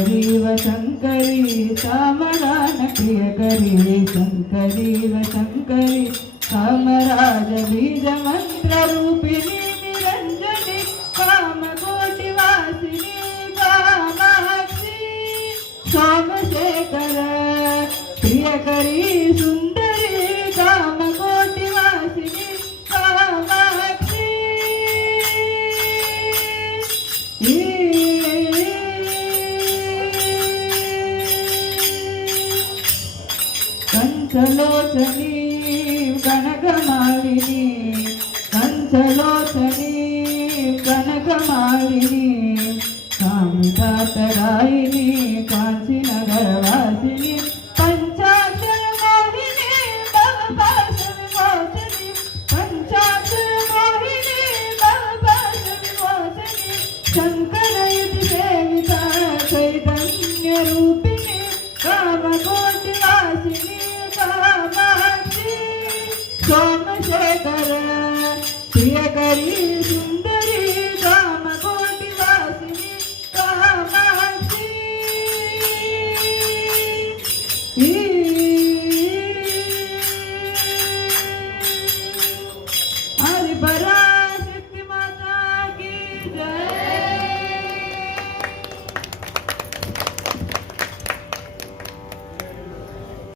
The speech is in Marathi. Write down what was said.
शंकरी व शंकरी सामगान प्रियकरी शंकरी व शंकरी कामराज बीज मंत्र रूपिणी निरंजनी कामकोटि वासिनी कामाक्षी सोमशेखर प्रियकरी सुंदरी कामकोटि वासिनी कामाक्षी कंचलोचनी कनकमालिनी कंचलोचनी कनकमालिनी कामितातरायिनी कांचीनगरवासिनी पंचाक्षर मोहिनी भवपाशमि मोचनी पंचाक्षर मोहिनी भवपाशमि मोचनी शंकरयुति सेविता चैतन्य रूपिणी कामकोटि वासिनी कामाक्षी सोमशेखर प्रियकरी सुंदरी कामकोटि वासिनी कामाक्षी हरि